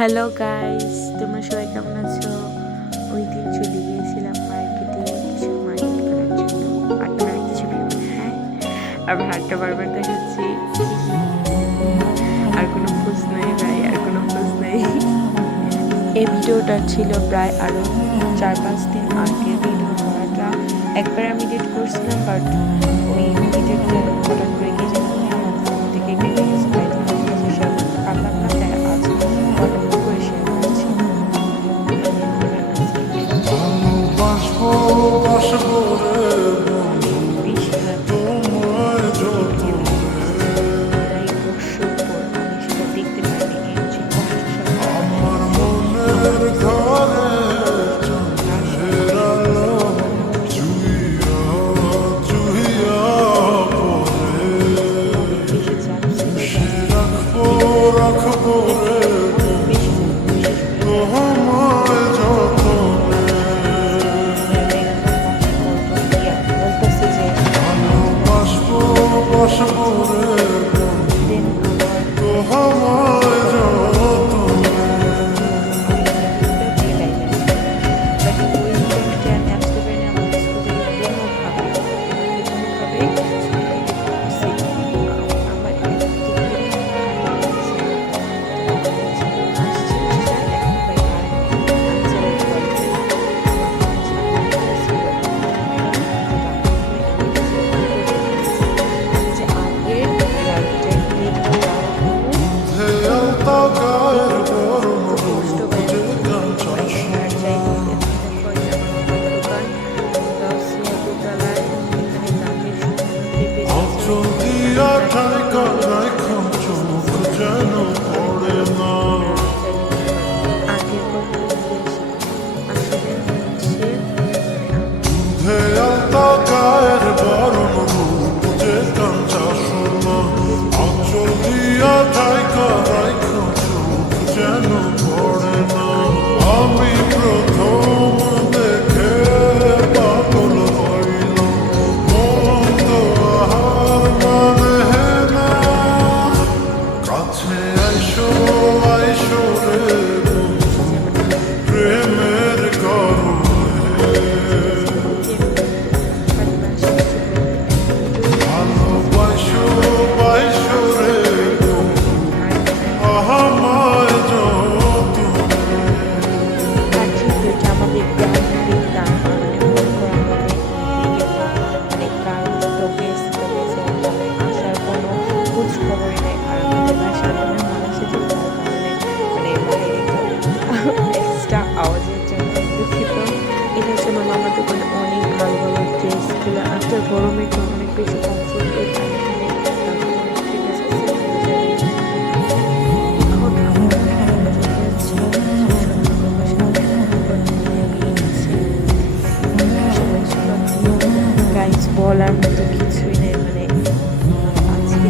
Hello guys, তোমরা সবাই কেমন আছো? ওই দিন চলে গিয়েছিলাম মার্কেটে কিছু মার্কেট করার জন্য। আর তোমরা কিছু ভেবো না, হ্যাঁ? আমি হাতটা বারবার দেখাচ্ছি। আর কোনো খোঁজ নাই ভাই, আর কোনো খোঁজ নেই। এই ভিডিওটা ছিল প্রায় আরও 4-5 দিন আগে ভিডিও করাটা। একবার আমি এডিট করছিলাম, বাট ওই ভিডিওটা হঠাৎ করে গিয়ে যেন আমার ফোন থেকে কেটে গেছে, তাই তোমাদের কাছে শেয়ার করতে পারলাম না। তাই আজ হঠাৎ করে শেয়ার করছি। দেখতে পাইনি, এই হচ্ছে গরমে তো অনেক বেশি কমফোর্ট গাইজ বলার মতো কিছুই নেই। মানে আজকে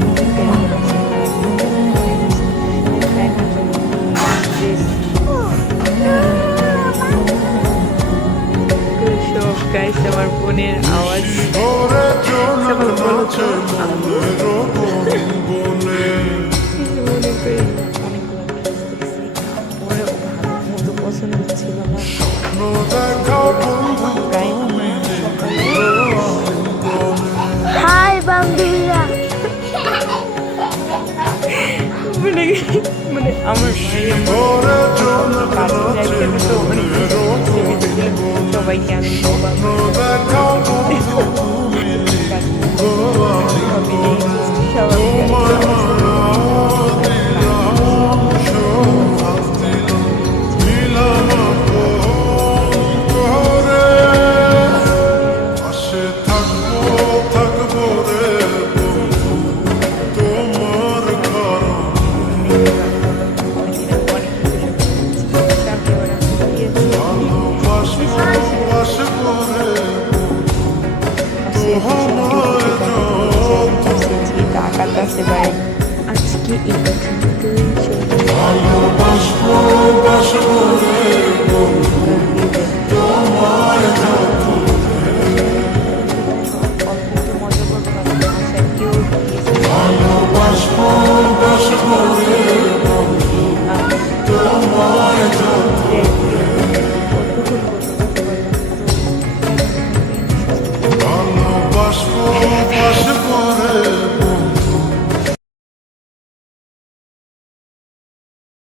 গাইজ আমার বোনের আওয়াজ পছন্দ ছিল না। হাই বান্ধবীরা, মানে আমার সবাইকে আমি başı pare